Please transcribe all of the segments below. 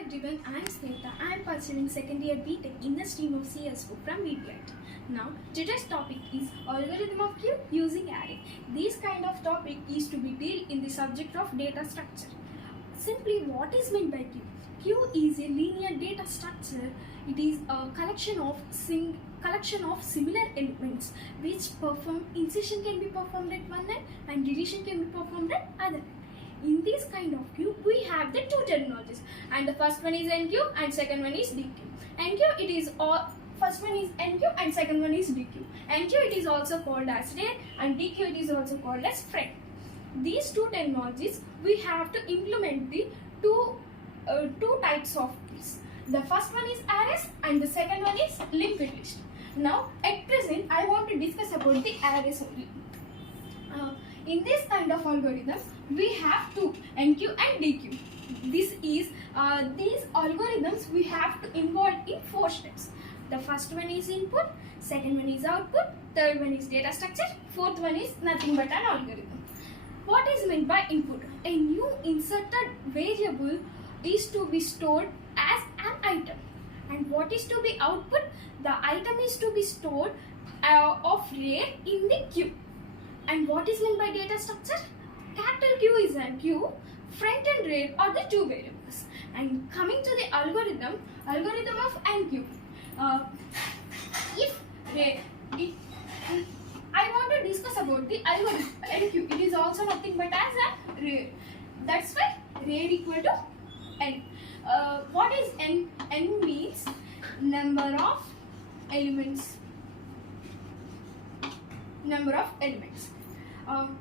everyone, I am Snehta. I am pursuing second year BTech in the stream of CS4 from VBIT. Now, today's topic is algorithm of queue using array. This kind of topic is to be dealt in the subject of data structure. Simply, what is meant by queue? Queue is a linear data structure. It is a collection of similar elements which insertion can be performed at one end and deletion can be performed at other end. In this kind of queue, we have the two terminologies, and the first one is NQ and second one is DQ. First one is NQ and second one is DQ. NQ it is also called as read and DQ it is also called as friend. These two terminologies we have to implement the two types of queues. The first one is arrays and the second one is linked list. Now at present I want to discuss about the arrays only. In this kind of algorithms, we have two, NQ and DQ. These algorithms we have to involve in 4 steps. The first one is input, second one is output, third one is data structure, fourth one is nothing but an algorithm. What is meant by input? A new inserted variable is to be stored as an item. And what is to be output? The item is to be stored of array in the queue. And what is meant by data structure? Capital Q is an queue, front and rear are the two variables. And coming to the algorithm of NQ. I want to discuss about the algorithm NQ. It is also nothing but as a rear. That's why rear equal to N. What is N? N means number of elements.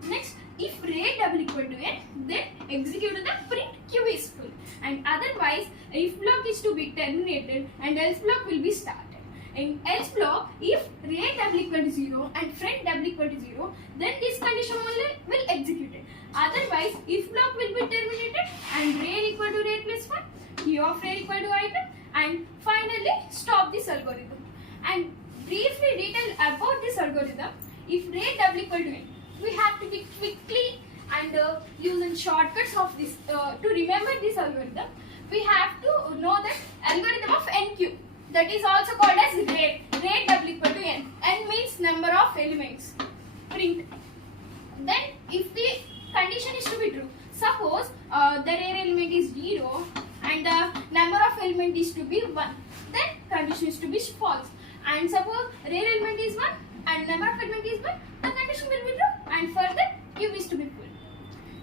Next, if array double equal to n, then execute the print queue is full, and otherwise if block is to be terminated and else block will be started. In else block, if array double equal to 0 and friend double equal to 0, then this condition will execute it. Otherwise, if block will be terminated and array equal to array plus 1, queue of array equal to item, and finally stop this algorithm. And briefly detail about this algorithm. If array double equal to n, we have to be quickly and using shortcuts of this to remember this algorithm. We have to know that algorithm of NQ, that is also called as rate. Rate double equal to n. N means number of elements. Print. Then if the condition is to be true, suppose the array element is 0 and the number of element is to be 1, then condition is to be false. And suppose array element is 1 and number of element is 1, the condition will be true and further queue is to be full.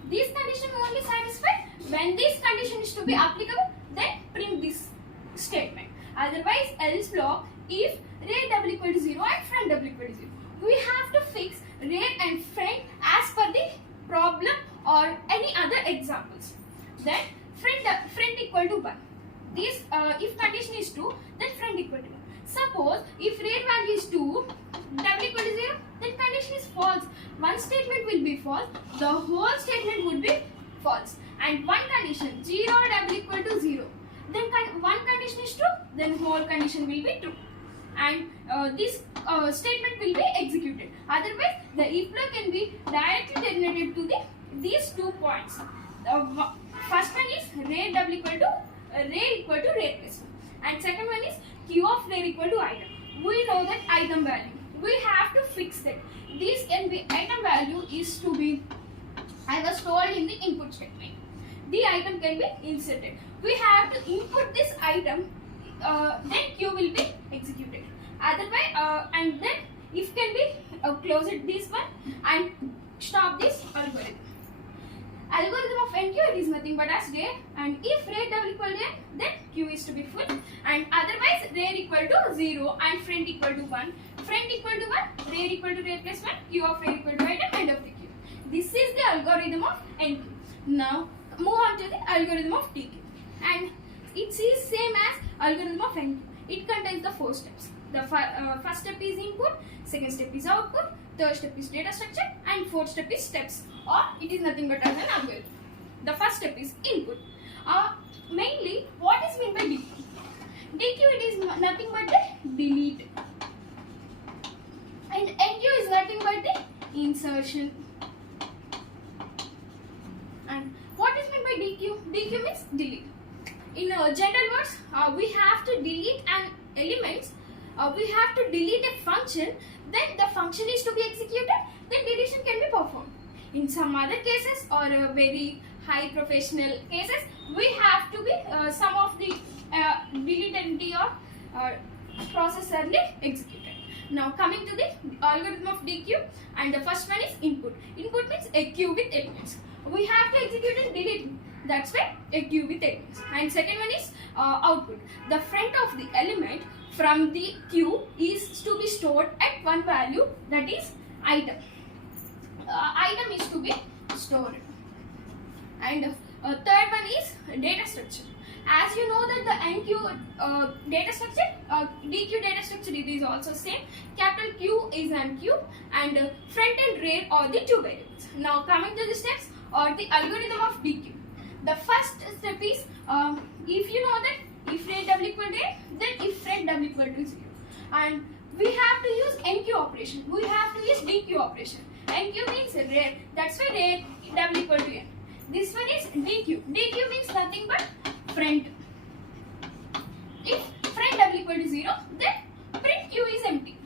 This condition only satisfied when this condition is to be applicable, then print this statement. Otherwise else block, if array double equal to 0 and friend double equal to 0. We have to fix array and friend as per the problem or any other examples. Then friend equal to 1. This if condition is true, then friend equal to 1. Suppose if array value is 2, double equal to 0, then condition is false. One statement will be false, the whole statement would be false. And one condition, 0 double equal to 0, then one condition is true, then whole condition will be true. And this statement will be executed. Otherwise, the if block can be directly terminated to these 2 points. First one is array double equal to array equal to array plus 1. And second one is queue of array equal to item. We know that item value. We have to fix that. This can be item value is to be, I was told in the input statement. The item can be inserted. We have to input this item, then queue will be executed. Otherwise, and then if can be close it this one and stop this algorithm. Algorithm of NQ, it is nothing but as array, and if array double equal to n, then queue is to be full, and otherwise array equal to 0 and friend equal to 1, friend equal to 1, array equal to array plus 1, queue of array equal to item, end of the queue. This is the algorithm of NQ. Now move on to the algorithm of DQ, and it is same as algorithm of NQ. It contains the 4 steps. The first step is input, second step is output, third step is data structure, and fourth step is steps, or it is nothing but as an algorithm. The first step is input. Mainly, what is meant by DQ? DQ it is nothing but the delete, and NQ is nothing but the insertion. And what is meant by DQ? DQ means delete. In general words, we have to delete an element, we have to delete a function, then the function is to be executed, then deletion can be performed. In some other cases or very high professional cases, we have to be some of the delete entity or process early executed. Now coming to the algorithm of DQ, and the first one is input. Input means a queue with elements. We have to execute and delete. That's why a queue with elements. And second one is output. The front of the element from the queue is to be stored at one value, that is item. Item is to be stored. And third one is data structure. As you know that the NQ data structure, DQ data structure, it is also same. Capital Q is an queue, and front and rear are the two variables. Now coming to the steps or the algorithm of DQ. The first step is, if you know that if rear double equal to A, then if front double equal to 0. And we have to use NQ operation. We have to use DQ operation. NQ means rear. That's why rear double equal to N. This one is DQ. DQ means nothing but front. If front double equal to 0, then print Q is empty.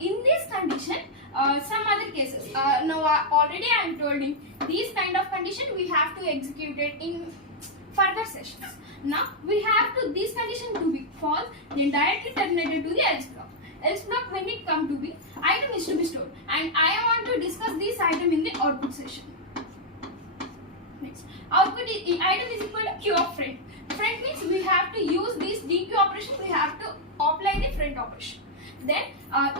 In this condition, some other cases, now already I am told in these kind of condition we have to execute it in further sessions. Now we have to this condition to be false, then directly terminated to the else block. Else block, when it come to be, item is to be stored, and I want to discuss this item in the output session. Next, output item is equal to Q of front. Front means we have to use this DQ operation, we have to apply the front operation. Then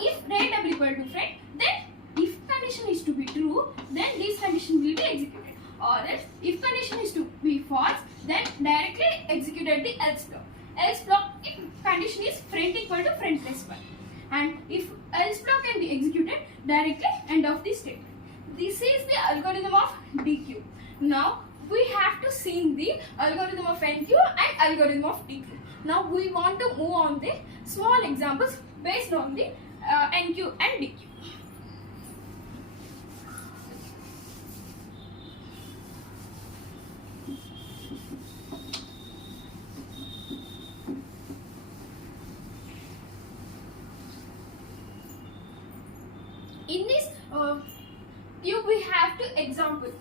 if rear double equal to front, then if condition is to be true, then this condition will be executed. Or else if condition is to be false, then directly executed the else block. Else block if condition is front equal to front plus 1. And if else block can be executed, directly end of the statement. This is the algorithm of DQ. Now we have to see the algorithm of NQ and algorithm of DQ. Now we want to move on the small examples based on the NQ and DQ. In this cube we have to example.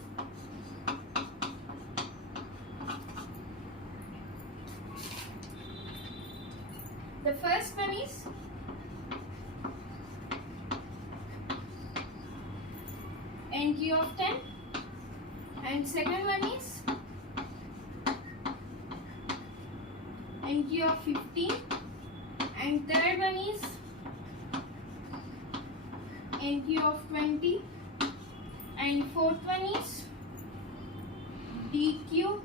The first one is NQ of 10, and second one is NQ of 15, and third one is NQ of 20, and fourth one is DQ,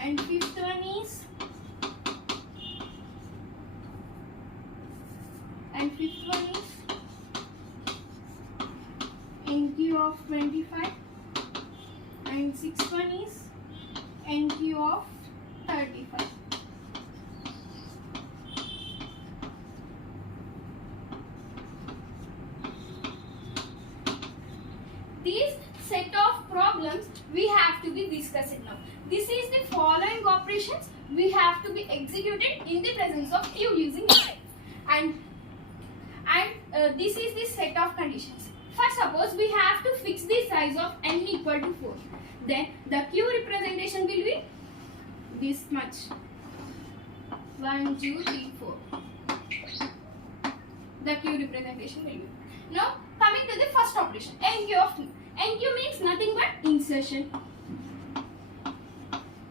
and fifth one is NQ of 25, and sixth one is NQ of 35. These set of problems we have to be discussing now. This is the following operations we have to be executed in the presence of Q using array. And this is the set of conditions. First, suppose we have to fix the size of n equal to 4. Then the Q representation will be this much. 1, 2, 3, 4. The Q representation will be. Now coming to the first operation, NQ of 2. NQ means nothing but insertion.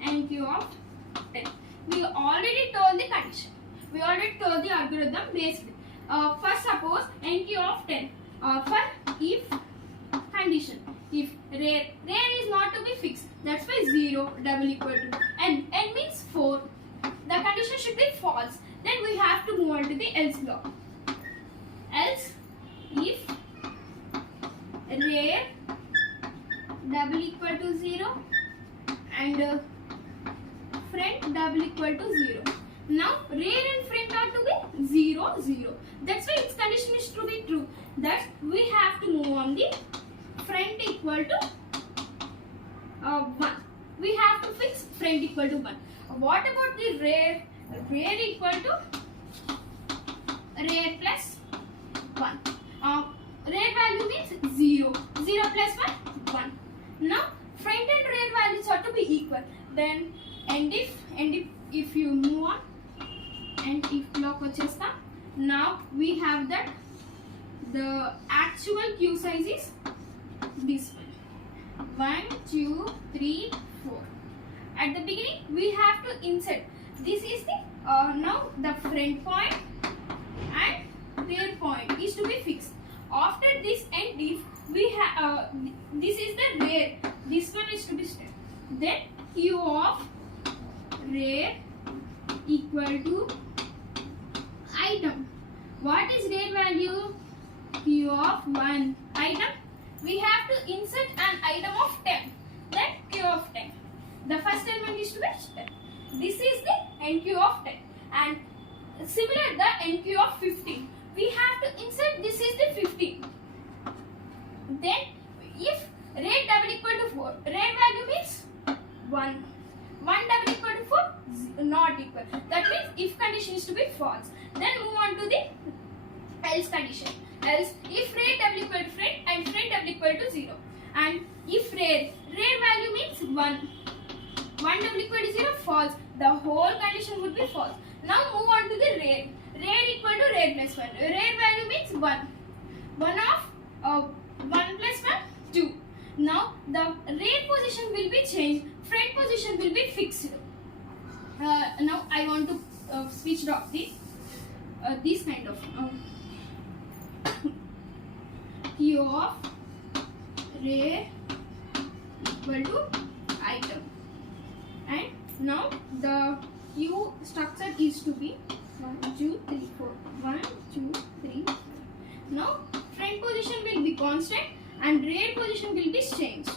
NQ of 10. We already told the condition. We already told the algorithm based. First, suppose NQ of 10. For if condition, if rear is not to be fixed, that's why 0 double equal to n. N means 4. The condition should be false. Then we have to move on to the else block. Else, if rear double equal to 0 and front double equal to 0. Now rear and front are to be 0, 0. That's why its condition is to be true. That we have to move on the front equal to 1. We have to fix front equal to 1. What about the rear? Rear equal to rear plus 1. Rear value means 0. 0 plus 1, 1. Now front and rear values are to be equal. Then if you move on and if block vachesta, now we have that the actual queue size is this one. 1, 2, 3, 4. At the beginning we have to insert. This is the now the front point and rear point is to be fixed. After this and if we have this is the rear, this one is to be set. Then Q of rear equal to item. What is rear value? Q of 1 item. We have to insert an item of 10. Then Q of 10. The first element is to be 10. This is the NQ of 10. And similar the NQ of 15. We have to insert this is the 15. Then if rear double equal to 4, rear value means 1. 1 double equal to 4, not equal. That means if condition is to be false. Then move on to the else condition. Else if rear double equal to front and front double equal to 0. And if rear value means 1. 1 double equal to 0, false. The whole condition would be false. Now move on to the rear. Rear equal to rear plus 1. Rear value means 1. 1 of 1 plus 1, 2. Now the rear position will be changed. Front position will be fixed. Now I want to switch off this kind of Q of rear equal to item. And now the Q structure is to be 1, 2, 3, 4. 1, 2, 3, 4. Now front position will be constant and rear position will be changed.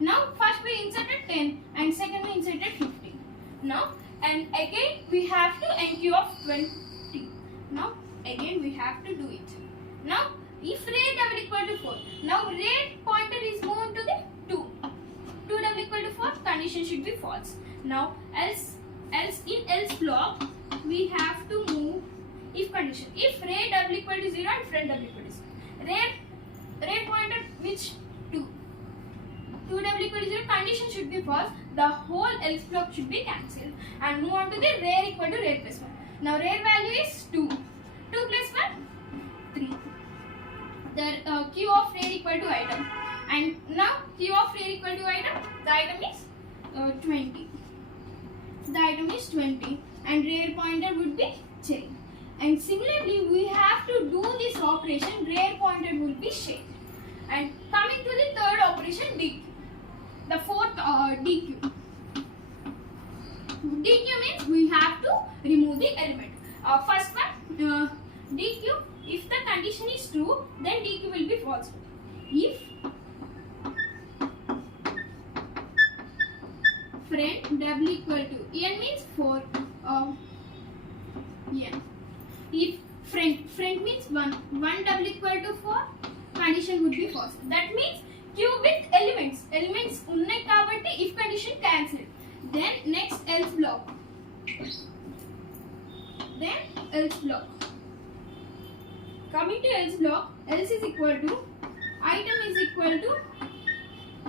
Now first we inserted 10 and second we inserted 15. Now and again we have to NQ of 20. Now again we have to do it. Now if rear double equal to 4, now rear pointer is moved to the 2. 2 double equal to 4, condition should be false. Now else in else block we have to move if condition. If rear double equal to 0 and front double equal to 0. Rear pointer which 2. 2 double equal to 0, condition should be false. The whole else block should be cancelled. And move on to the rear equal to rear plus 1. Now rear value is 2. 2 plus 1, 3. The Q of rear equal to item. And now Q of rear equal to item, the item is 20. The item is 20 and rear pointer would be changed. And similarly we have to do this operation, rear pointer will be changed. And coming to the third operation, DQ. The fourth DQ. DQ means we have to remove the element. First one, DQ, if the condition is true, then DQ will be false. If front double equal to n means 4 n. If front means 1 double equal to 4, condition would be false. That means Q with elements unnai kabatti if condition cancelled. Then next else block. Then else block. Coming to else block, else is equal to item is equal to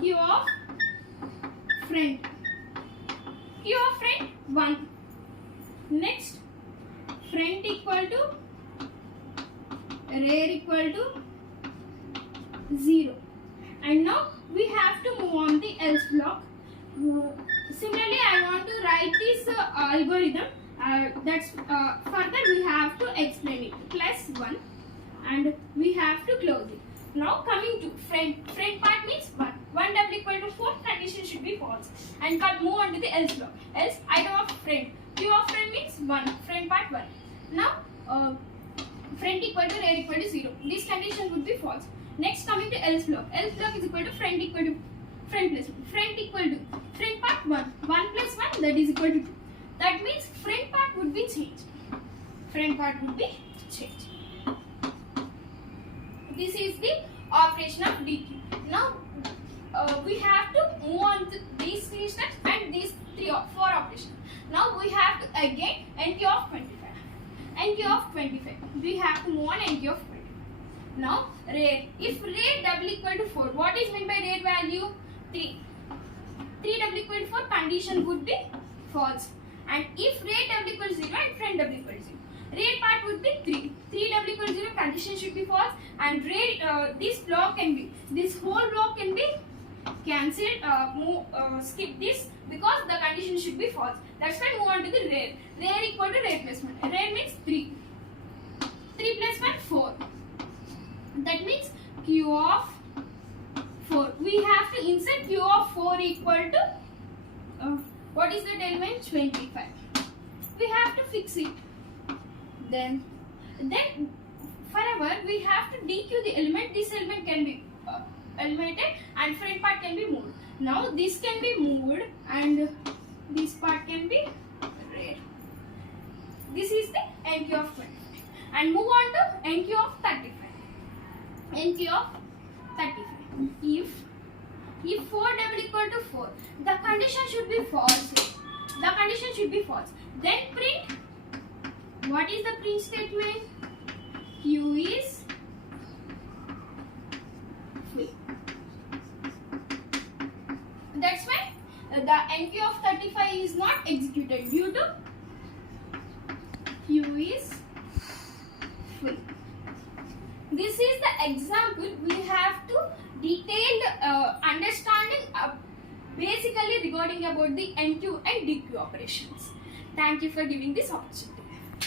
Q of front. Q of front 1. Next front equal to rear equal to 0. And now we have to move on the else block. Similarly, I want to write this algorithm. That's further we have to explain it. Plus 1 and we have to close it. Now coming to front part means 1. 1 double equal to 4, condition should be false. And move on to the else block. Else item of front. Q of front means 1. Front part 1. Now front equal to rear equal to 0. This condition would be false. Next coming to else block. Else block is equal to front equal to front plus 1. Front equal to front part 1. 1 plus 1 that is equal to 2. That means front part would be changed. Front part would be changed. This is the operation of DQ. Now we have to move on to again NQ of 25. NQ of 25. We have to move on NQ of 25. Now rate. If rate double equal to 4, what is meant by rate value? 3. 3 double equal to 4, condition would be false. And if rate double equal to 0 and friend double equal to 0, rate part would be 3. 3 double equal to 0, condition should be false. And rate, this block can be, this whole block can be cancelled, skip this because the condition should be false. That's why move on to the rare. Rare equal to rate plus 1. Rare means 3. 3 plus 1, 4. That means Q of 4. We have to insert Q of 4 equal to, what is the element? 25. We have to fix it. Then forever we have to DQ the element. This element can be eliminated and front part can be moved. Now this can be moved and this part can be rare. This is the NQ of 25. And move on to NQ of 35. NQ of 35. If 4 double equal to 4, the condition should be false. The condition should be false. Then print. What is the print statement? Q is free. That's why the NQ of 35 is not executed due to Q is free. This is the example. We have to detailed understanding basically regarding about the NQ and DQ operations. Thank you for giving this opportunity.